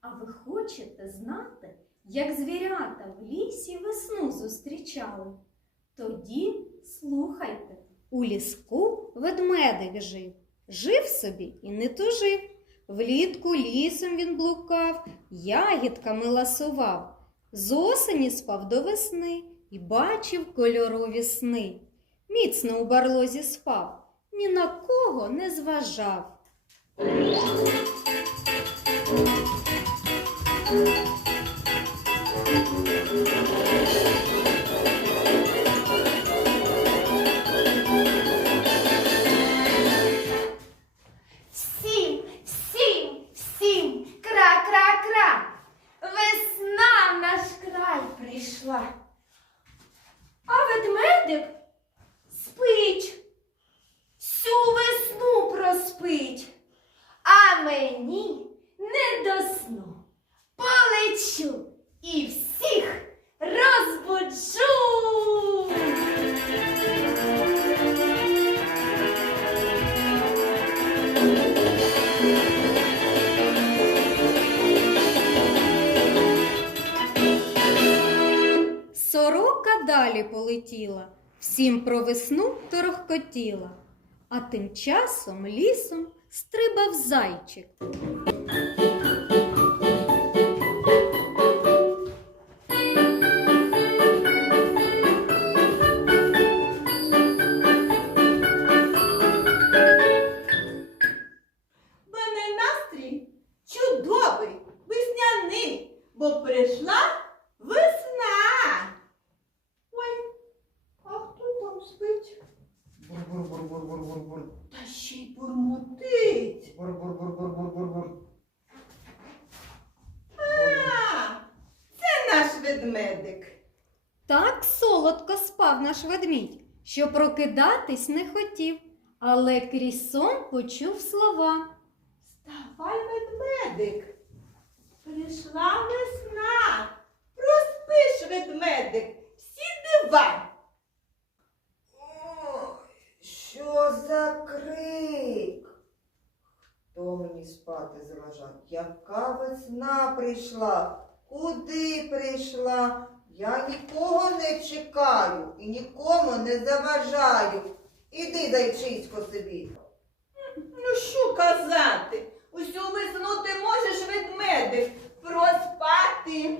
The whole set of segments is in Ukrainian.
А ви хочете знати, як звірята в лісі весну зустрічали? Тоді слухайте. У ліску ведмедик жив, жив собі і не тужив. Влітку лісом він блукав, ягідками ласував. З осені спав до весни і бачив кольорові сни. Міцно у барлозі спав, ні на кого не зважав. Thank you. Полетіла, всім про весну торохкотіла, а тим часом лісом стрибав зайчик. Ведмедик. Так солодко спав наш ведмідь, що прокидатись не хотів, але крізь сон почув слова. Вставай, ведмедик. Прийшла весна. Розпиш, ведмедик, всі дива. Ой, Що за крик? Хто мені спати заважав? Яка весна прийшла? Куди прийшла? Я нікого не чекаю і нікому не заважаю. Іди, зайчисько собі. Ну що казати? Усю весну ти можеш ведмедик проспати.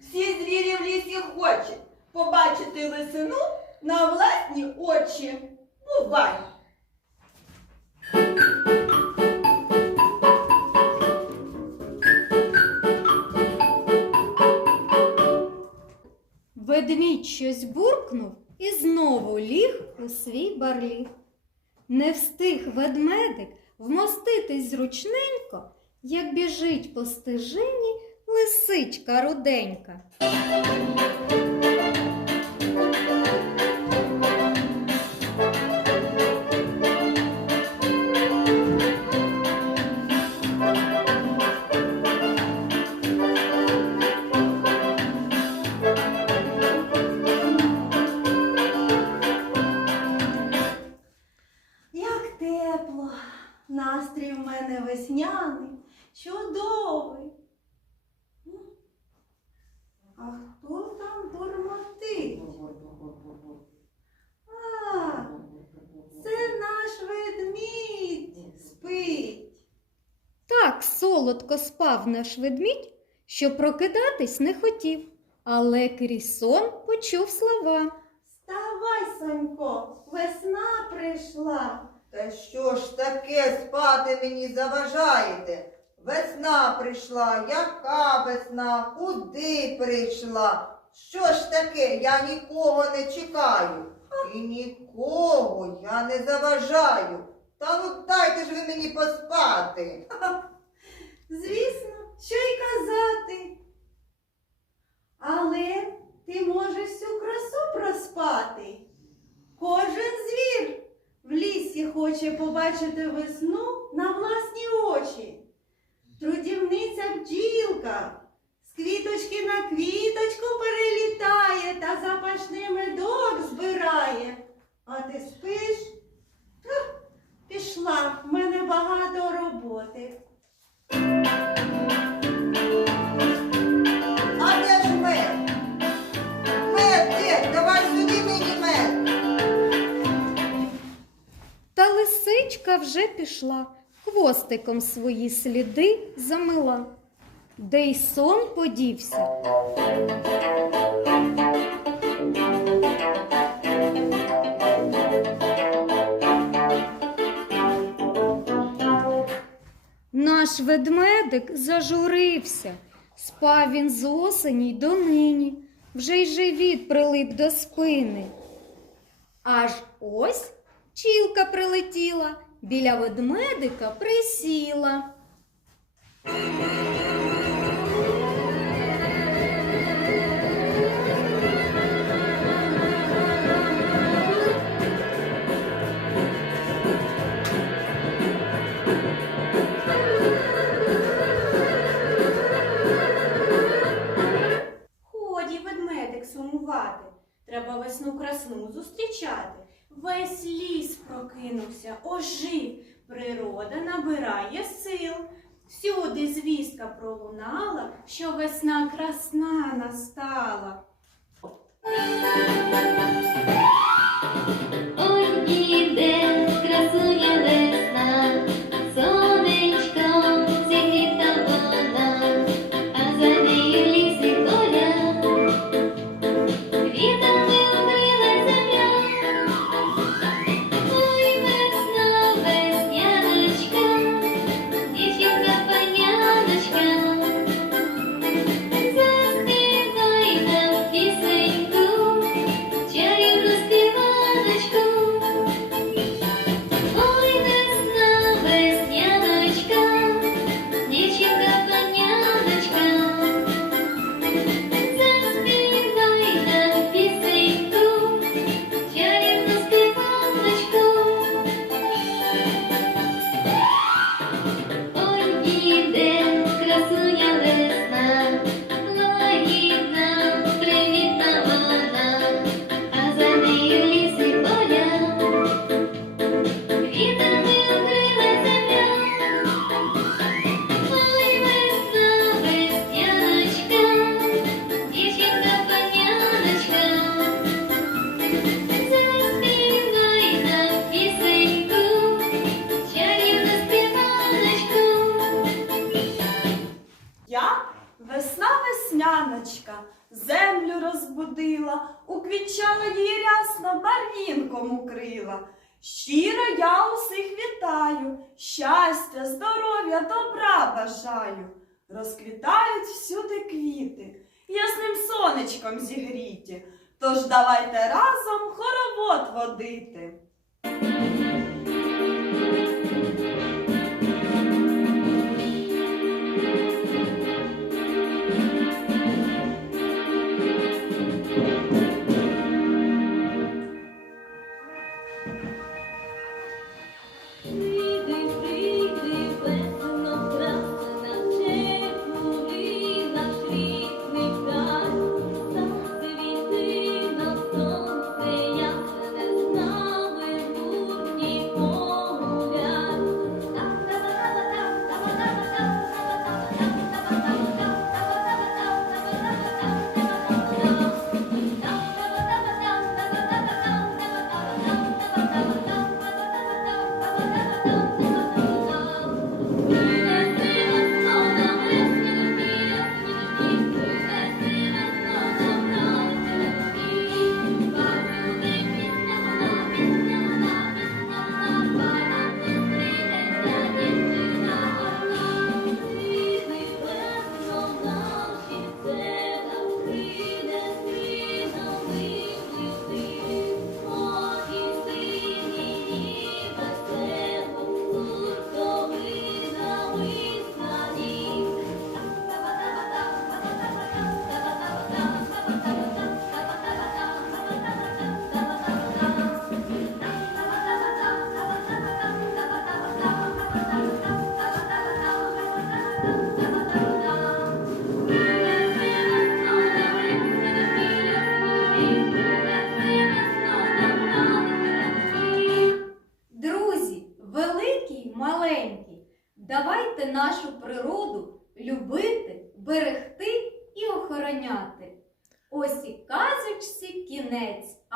Всі звірі в лісі хочуть побачити весну на власні очі. Бувай! Щось буркнув і знову ліг у свій барліг. Не встиг ведмедик вмоститись зручненько, як біжить по стежині лисичка руденька. Солодко спав наш ведмідь, що прокидатись не хотів, але крізь сон почув слова. Вставай, Сонько, весна прийшла. Та що ж таке спати мені заважаєте? Весна прийшла, яка весна, куди прийшла? Що ж таке, я нікого не чекаю. І нікого я не заважаю. Та ну дайте ж ви мені поспати. Звісно, що й казати. Але ти можеш всю красу проспати. Кожен звір в лісі хоче побачити весну на власні очі. Трудівниця бджілка з квіточки на квіточку перелітає та запашний медок збирає. А ти спиш? Пішла, в мене багато роботи. Та лисичка вже пішла, хвостиком свої сліди замила, де й сон подівся. Наш ведмедик зажурився, спав він з осені й донині, вже й живіт прилип до спини. Аж ось чілка прилетіла, біля ведмедика присіла. весь ліс прокинувся, ожив, природа набирає сил. Всюди звістка пролунала, що весна красна настала. Ой, іде. бажаю, розквітають всюди квіти, ясним сонечком зігріті, тож давайте разом хоровод водити.